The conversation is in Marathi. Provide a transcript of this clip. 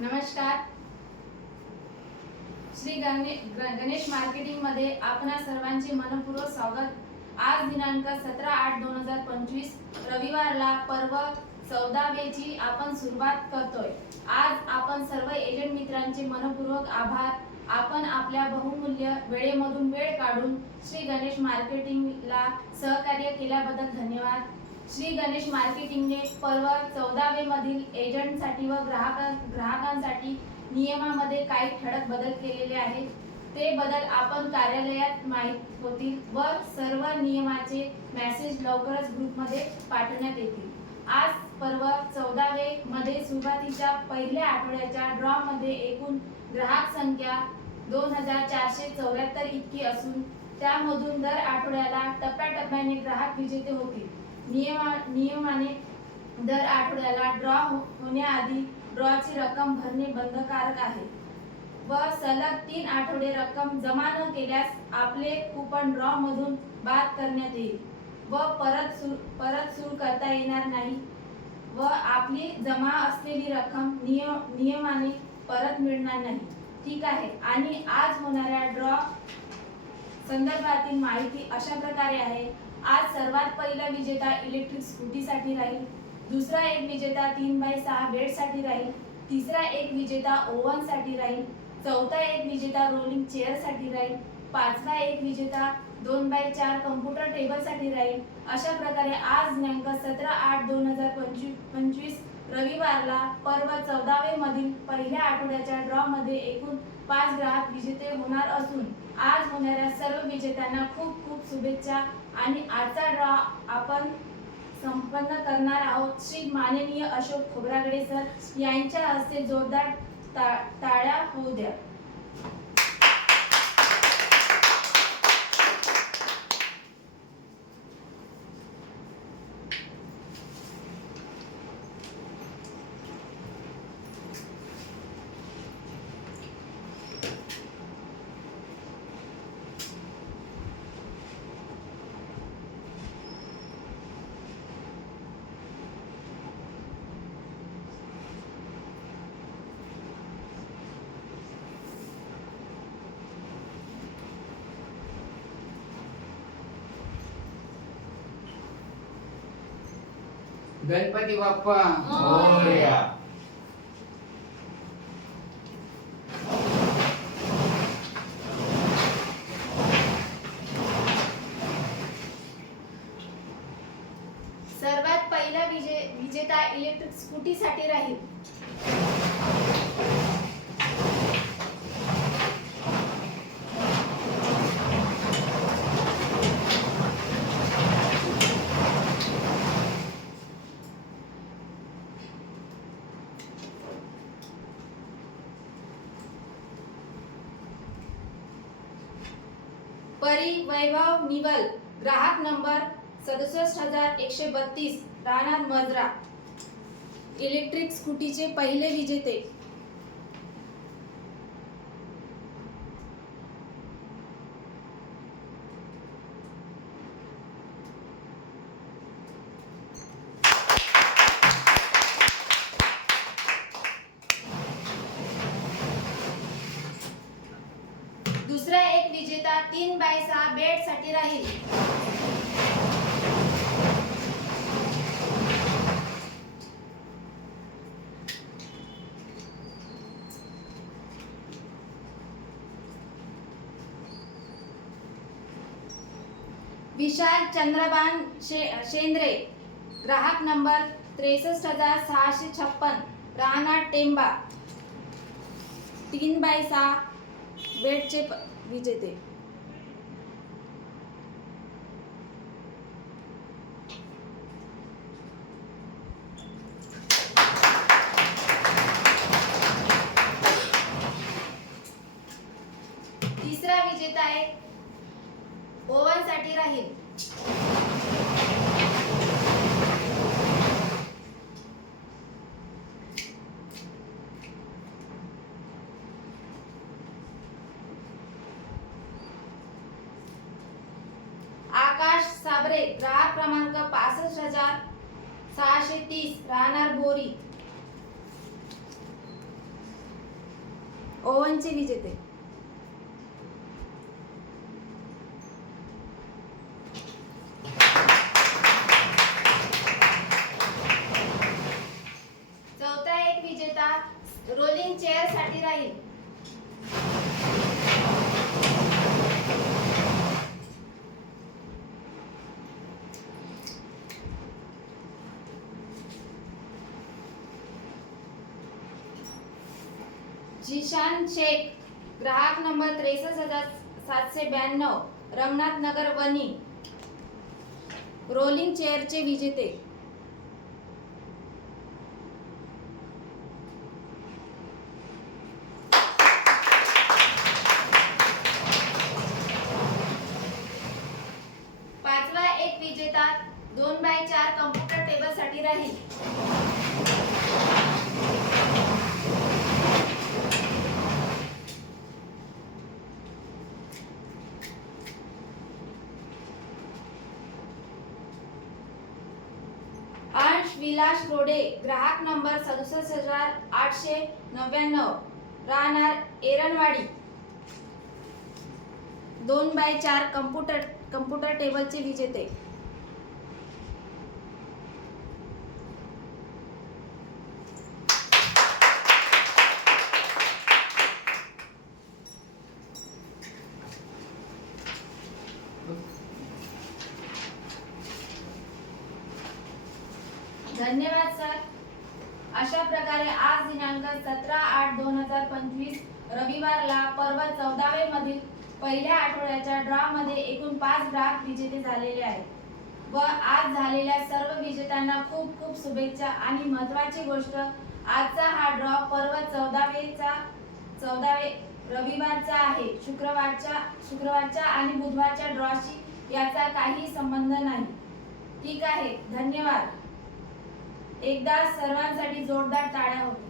नमस्कार. श्री गणे गणेश मार्केटिंगमध्ये आपणा सर्वांचे मनपूर्वक स्वागत. आज दिनांक सतरा आठ दोन हजार पंचवीस रविवारला पर्व चौदावेची आपण सुरुवात करतोय. आज आपण सर्व एजंट मित्रांचे मनपूर्वक आभार. आपण आपल्या बहुमूल्य वेळेमधून वेळ काढून श्री गणेश मार्केटिंगला सहकार्य केल्याबद्दल धन्यवाद. श्री गणेश मार्केटिंगने पर्व चौदावे मधील एजंटसाठी व ग्राहक ग्राहकांसाठी नियमामध्ये काही ठळक बदल केलेले आहेत. ते बदल आपण कार्यालयात माहीत होतील व सर्व नियमाचे मेसेज लवकरच ग्रुपमध्ये पाठवण्यात येतील. आज पर्व चौदावे मध्ये सुरुवातीच्या पहिल्या आठवड्याच्या ड्रॉमध्ये एकूण ग्राहक संख्या दोन हजार चारशे चौऱ्याहत्तर इतकी असून त्यामधून दर आठवड्याला टप्प्याटप्प्याने ग्राहक विजेते होतील. नियमा नियमाने दर आठवड्याला ड्रॉ हो-, होण्याआधी ड्रॉची रक्कम भरणे बंधकारक आहे. व सलग तीन आठवडे रक्कम जमा न केल्यास आपले कूपन ड्रॉ मधून बाद करण्यात येईल. व परत सुरू परत सुरू करता येणार नाही. व आपली जमा असलेली रक्कम नियम नियमाने परत मिळणार नाही. ठीक आहे. आणि आज होणाऱ्या ड्रॉ संदर्भातील माहिती अशा प्रकारे आहे. आज सर्वात पहिला विजेता इलेक्ट्रिक स्कूटीसाठी राहील. दुसरा एक विजेता तीन बाय सहा बेडसाठी राहील. तिसरा एक विजेता ओव्हनसाठी राहील. चौथा एक विजेता रोलिंग चेअरसाठी राहील. पाचवा एक विजेता दोन बाय चार कम्प्युटर टेबलसाठी राहील. अशा प्रकारे आज दिनांक सतरा आठ दोन हजार पंचवीस पंचवीस रविवारला पर्व चौदावे मधील पहिल्या आठवड्याच्या ड्रॉ मध्ये एकूण पाच ग्राहक विजेते होणार असून आज होणाऱ्या सर्व विजेत्यांना खूप खूप शुभेच्छा आणि आजचा ड्रॉ आपण संपन्न करणार आहोत. श्री माननीय अशोक खोबरागडे सर यांच्या हस्ते जोरदार ता- टाळ्या होऊ द्या. गणपती बाप्पा मोरया. सर्वात पहिला विजे विजेता इलेक्ट्रिक स्कूटीसाठी राहील परी वैभव निवल ग्राहक नंबर सदुसष्ट हजार एकशे बत्तीस राहणार मजरा. इलेक्ट्रिक स्कूटीचे पहिले विजेते दुसरा एक तीन बाय सहा बेडसाठी राहील. विशाल चंद्रबान शे शेंद्रे ग्राहक नंबर त्रेसष्ट हजार सहाशे छप्पन राहणार टेंबा. तीन बाय सहा बेडचे विजेते. तिसरा विजेता आहे. ओवनसाठी राहील. आकाश साबरे ग्राहक क्रमांक पासष्ट हजार सहाशे तीस राहणार बोरी. ओवनचे विजेते चौथा एक विजेता रोलिंग चेअरसाठी राहील. जिशान शेख ग्राहक नंबर त्रेसष्ट हजार सातशे ब्याण्णव रंगनाथ नगर वनी रोलिंग चेअरचे विजेते पाचवा एक विजेता दोन बाय चार कम्प्युटर टेबलसाठी राहील अंश विलास रोडे ग्राहक नंबर सदुसष्ट हजार आठशे नव्याण्णव. राहणार एरनवाडी दोन बाय चार कम्प्युटर कम्प्युटर टेबलचे विजेते. धन्यवाद सर. अशा प्रकारे आज दिनांक सतरा आठ दोन हजार पंचवीस रविवारला पर्व चौदावे मधील पहिल्या आठवड्याच्या ड्रॉ मध्ये एकूण पाच ग्राहक विजेते झालेले आहेत. व आज झालेल्या सर्व विजेत्यांना खूप खूप शुभेच्छा आणि महत्वाची गोष्ट आजचा हा ड्रॉ पर्व चौदावेचा चौदावे रविवारचा आहे. शुक्रवारच्या शुक्रवारच्या आणि बुधवारच्या ड्रॉशी याचा काही संबंध नाही. ठीक आहे. धन्यवाद. एकदा सर्वांसाठी जोरदार टाळ्या होत्या.